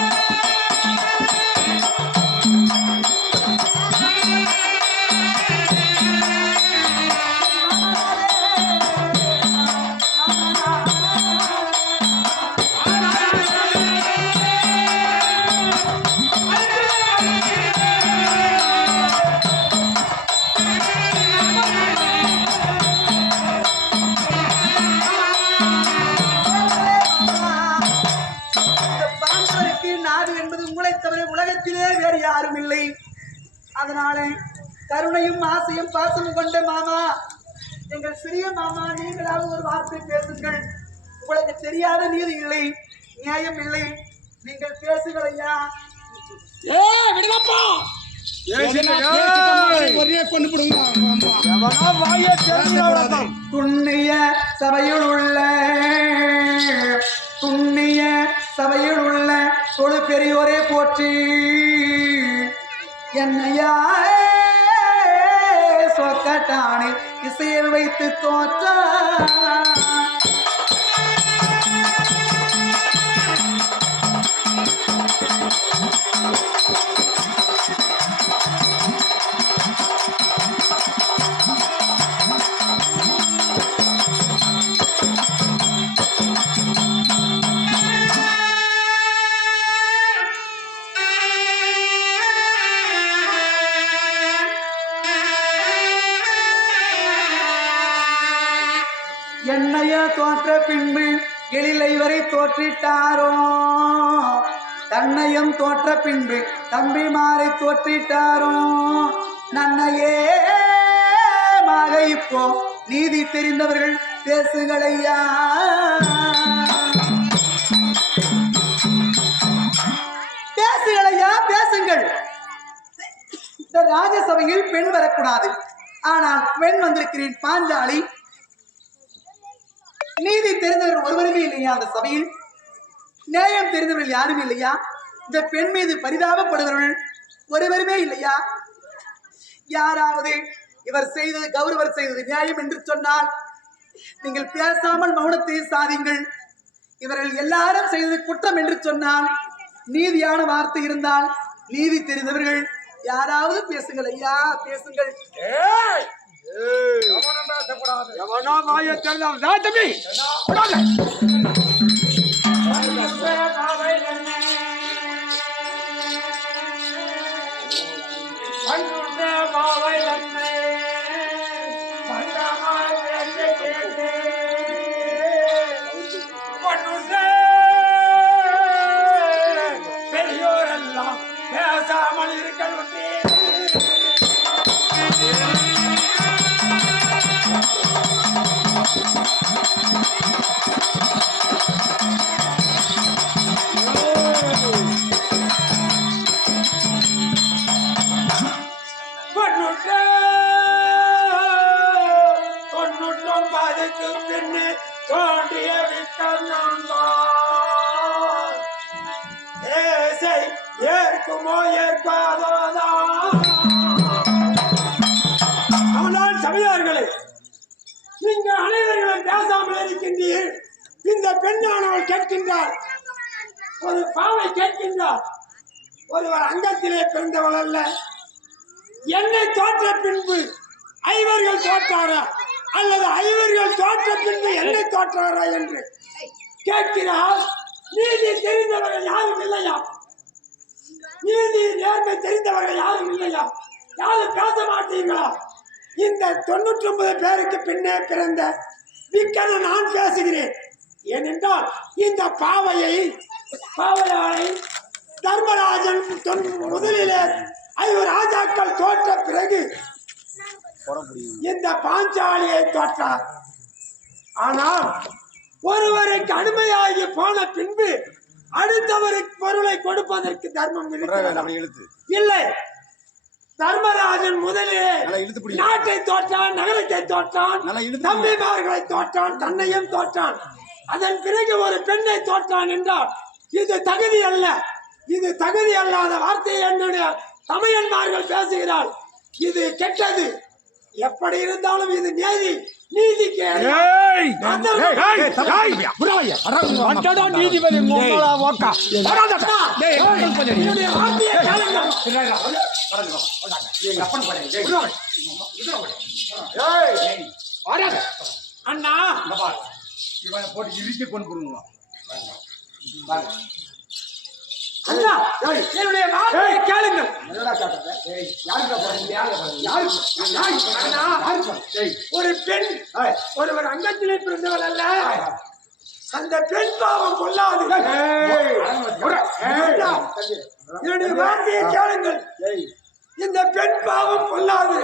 you அதனால கருணையும் ஆசையும் பாசமும் கொண்ட மாமா. எங்கள் சிறிய மாமா நீங்களாவது ஒரு வார்த்தை பேசுங்கள். உங்களுக்கு தெரியாத நீதி இல்லை நியாயம் இல்லை. நீங்கள் பேசுங்கள் ஐயா ஏ விடுங்கப்பா துண்ணிய சபையில் உள்ள துண்ணிய சபையில் உள்ள தொழு பெரியோரே போற்றி. என்னையா சொக்கட்டானில் இசையில் வைத்து தோற்ற. என்னைய தோற்ற பின்பு எழிலை வரை தோற்றிட்டாரோ? தன்னையும் தோற்ற பின்பு தம்பி மாறி தோற்றிட்டாரோ? நன்னையே மாக இப்போ நீதி தெரிந்தவர்கள் பேசுகளையா பேசுகளையா பேசுங்கள். இந்த ராஜசபையில் பெண் வரக்கூடாது. ஆனால் பெண் வந்திருக்கிறேன் பாஞ்சாலி. நீதி தெரிந்தவர் ஒருவருமே இல்லையா அந்த சபையில்? நியாயம் தெரிந்தவர்கள் யாரும் இல்லையா? இந்த பெண் மீது பரிதாபப்படுகிறவர்கள் ஒருவருமே இல்லையா? யாராவது இவர் செய்தது கௌரவர் செய்தது நியாயம் என்று சொன்னால் நீங்கள் பேசாமல் மௌனத்தை சாதிங்கள் இவர்கள் எல்லாரும் செய்தது குற்றம் என்று சொன்னால் நீதியான வார்த்தை இருந்தால் நீதி தெரிந்தவர்கள் யாராவது பேசுங்கள் ஐயா பேசுங்கள். எவனோ வாயை திறந்தான். டேய் தம்பி, ஏற்குமோ ஏற்காதோதான் அவனால் சபையார்களே நீங்கள் அனைவர்களும் பேசாமல் இருக்கின்றீர்கள் இந்த பெண்ணானவள் கேட்கின்றார் ஒரு பாவை கேட்கின்றார் ஒருவர் அங்கத்திலே பிறந்தவள் அல்ல. என்னை தோற்ற பின்பு ஐவர்கள் தோற்றாரா? அல்லது ஐவர்கள் தோற்ற பின்பு என்னை தோற்றாரா என்று கேட்கிறார். நீதி தெரிந்தவர்கள் யாரும் இல்லையா? நீதி நேர்மை தெரிந்தவர்கள் யாரும் இல்லையா? யாரும் பேச மாட்டீங்களா இந்த தொண்ணூற்றி ஒன்பது பேருக்கு பின்னே பிறந்த விக்கன நான் பேசுகிறேன். ஏனென்றால் இந்த பாவையை பாவையாளை தர்மராஜன் முதலிலே ஐவர் ராஜாக்கள் தோற்ற பிறகு இந்த பாஞ்சாலியை தோற்றார். ஆனால் ஒருவருக்கு அடிமையாகி போன பின்பு அடுத்தவருக்கு பொருளை கொடுப்பதற்கு தர்மம் இல்லை. தர்மராஜன் பிடி. நாட்டை தோற்றான் நகரத்தை தோற்றான் தம்பிமார்களை தோற்றான் தன்னையும் தோற்றான். அதன் பிறகு ஒரு பெண்ணை தோற்றான் என்றால் இது தகுதி அல்ல. இது தகுதி அல்லாத வார்த்தை என்னுடைய தமையன்மார்கள் பேசுகிறார். இது கெட்டது. எப்படி இருந்தாலும் இது நேதி நீதி கேளு ஏய்! அதர்மம் ஏய், ஏய், ஏய், புறாவையா? வந்தடா நீதிபதி. அண்ணா. இவனை போட்டு இறுக்கி கொண்டு போடுங்க. என்னுடைய வார்த்தையை கேளுங்கள். ஒரு பெண் ஒருவர் அங்கத்திலே பிறந்தவள் அல்ல. அந்த பெண் பாவம் கொள்ளாது என்னுடைய வார்த்தையை கேளுங்கள். ஏய், இந்த பெண் பாவம் கொள்ளாது.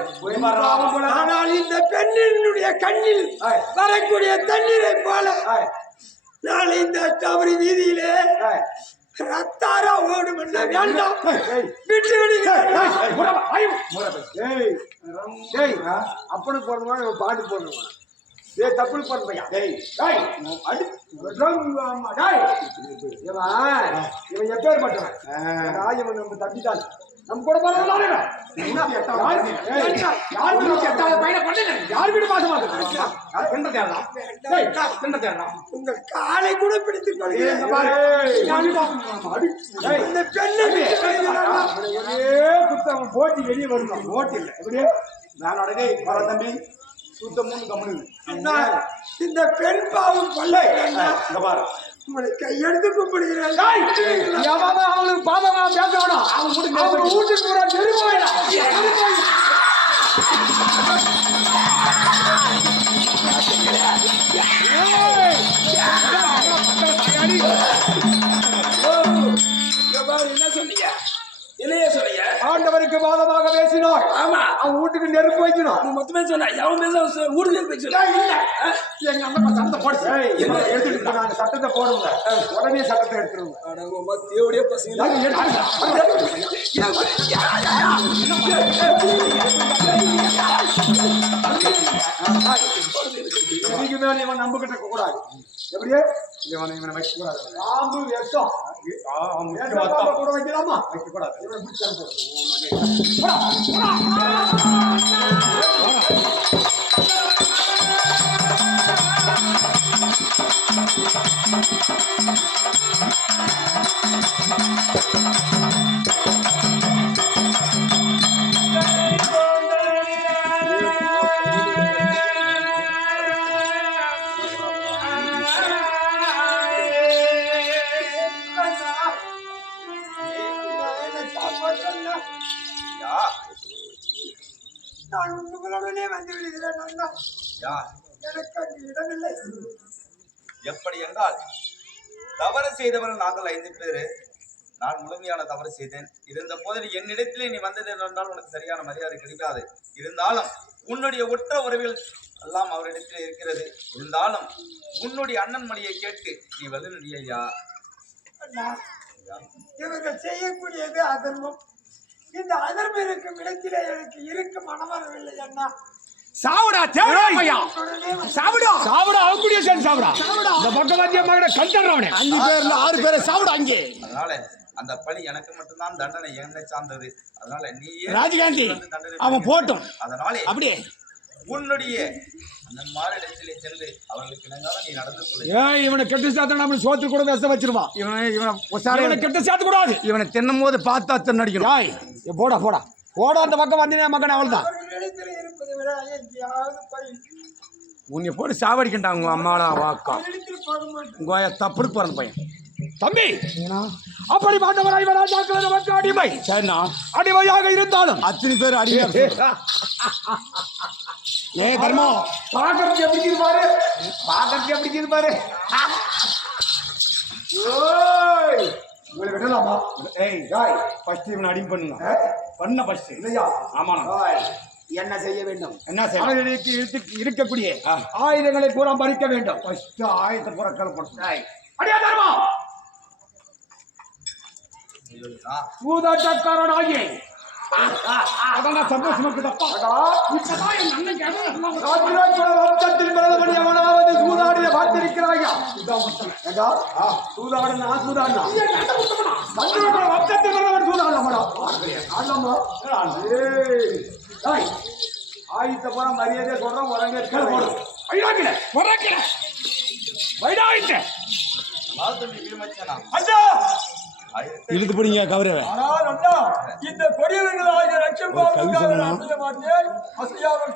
ஆனால் இந்த பெண்ணினுடைய கண்ணில். வரக்கூடிய தண்ணீரை போல நாளை இந்த தவறு வீதியிலே வேண்டாம். விட்டு ஏய், அப்பனுக்கு போடணுமா பாட்டு போடணுமா? ஏய் தப்பு பண்ண பையா. டேய் டேய் அடி இவன் இவன் எப்பேற்பட்டவன்? இவன் நம்ம தப்பிட்டான். நம்ம கூட போறதானே யார் வீடு எட்டாவது பையனை பண்ணுங்க யார் வீடு மாசம் பெண்ண தேடலாம் தேடலாம் உங்கள் காலை கூட கொள்கிறேன். இந்த இந்த பெண்ணை குத்தம் போட்டி வெளியே வருவான் ஓட்டு இல்லை. நான் உடனே வர தம்பி. சுத்த மூணு கம்மனு. அண்ணா, இந்த பெண் பாவம் கொள்ளை இங்க பாரு. உங்களை கையெடுத்து கும்பிடுகிறேன் எவன் அவனுக்கு பாதமா பேசணும் அவங்க வீட்டுக்கு போற நெருப்பாயிடா என்ன ஆண்டவருக்கு பாதமாக பேசினார் ஆமா அவன் வீட்டுக்கு நெருப்பு வைக்கணும் நீ மொத்தமே சொன்ன எவன் பேச ஊருக்கு போய் சொன்ன இல்ல எங்க அம்மா சட்டத்தை போடுச்சு என்ன எடுத்துட்டு நாங்க சட்டத்தை போடுங்க உடனே சட்டத்தை எடுத்துருவோங்க தேவடிய பசங்க இதுக்கு மேல இவன் நம்ப கிட்ட கூடாது. எப்படியே இவனை இவனை வைக்க கூடாது பாம்பு விஷம் கூட வைக்கலாமா? வைக்க கூடாது இவனை பிடிச்சு யார் எனக்கு அங்கு இடமில்லை எப்படி என்றால் தவறு செய்தவர்கள் நாங்கள் ஐந்து பேரு. நான் முழுமையான தவறு செய்தேன். இருந்த போதில் என்னிடத்திலே நீ வந்தது என்றால் உனக்கு சரியான மரியாதை கிடைக்காது. இருந்தாலும் உன்னுடைய உற்ற உறவில் எல்லாம் அவரிடத்தில் இருக்கிறது. இருந்தாலும் உன்னுடைய அண்ணன் மொழியை கேட்டு நீ வல்லுநடி ஐயா. இவர்கள் செய்யக்கூடியது அதர்மம். இந்த அதர்மம் இருக்கும் இடத்திலே எனக்கு இருக்க மனம் வரவில்லை அண்ணா. சாவுடா வந்து சாவுடா! சாவுடா அவங்க கூடிய சேர்ந்து சாவுடா. இந்த பக்கம் மத்திய மகனை கண்டறவனே அஞ்சு பேர்ல ஆறு பேரை சாப்பிடு அங்கே. அதனால அந்த பழி எனக்கு மட்டும்தான் தண்டனை என்னை சார்ந்தது. அதனால நீ ராஜகாந்தி, அவன் போட்டும். அதனாலே அப்படியே. உன்னுடைய அண்ணன் மாரிடத்திலே சென்று அவர்களுக்கு இணங்காத நீ நடந்து கொள்ள ஏய் இவனை கெட்ட சாத்த நம்ம சோத்து கூட விஷம் வச்சிருவான் இவனை இவனை கெட்ட சாத்த கூடாது இவனை தின்னும் போது பார்த்தா தின்னடிக்கணும் ஏய் ஏ, போடா போடா. போடா அந்த பக்கம் வந்தீங்க மகன் அவள் தான் உன்னை போட்டு சாவடிக்கண்டா உங்க அம்மாடா வாக்கா. உங்க தப்பு பிறந்த பையன். தம்பி! அப்படி மாட்டவராய் ராஜாக்கள் நமக்கு அடிமை. சரிண்ணா. அடிமையாக இருந்தாலும். அத்தனை பேர் அடிமையா ஏ தர்மம். பாக்கிறதுக்கு எப்படி இருக்குது பாரு? பாக்கிறதுக்கு எப்படி இருக்குது ஏய் காய் ஃபர்ஸ்ட் இவனை அடிமை பண்ணுங்க. பண்ண ஃபர்ஸ்ட் இல்லையா? ஆமாண்ணா என்ன செய்ய வேண்டும்? என்ன இருக்கு- இருக்கக்கூடிய ஆயுதங்களை பூரா பறிக்க வேண்டும். ஃபர்ஸ்ட் ஆயத்த புறக்கலை போட்டு அடியா தர்மா பூதாட்டக்காரனாகி அதான் சந்தோஷமா இருக்குதப்பா. ராஜராஜ வம்சத்தில் பிறந்தவன் எவனாவது சூதாடிய பார்த்திருக்கிறாயா? ஏண்டா? சூதாடுனா சூதாடுனா. பிறந்தவன் சூதாடலாமாடா? ஆடலாமா? ஏய், ஏய், ஆயுத்த போற மரியாதை சொல்றோம் உடனே கீழே போடு. வைடாக்கல வரக்கல வைடாயிட்ட இழுத்து போடுங்க அண்ணா இந்த கொடியவர்களாகிய லட்சம் ஒரு கவி பாவங்களுக்காக. நான் செய்ய மாட்டேன் அசையாமல்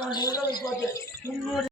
நான் உன்னுடைய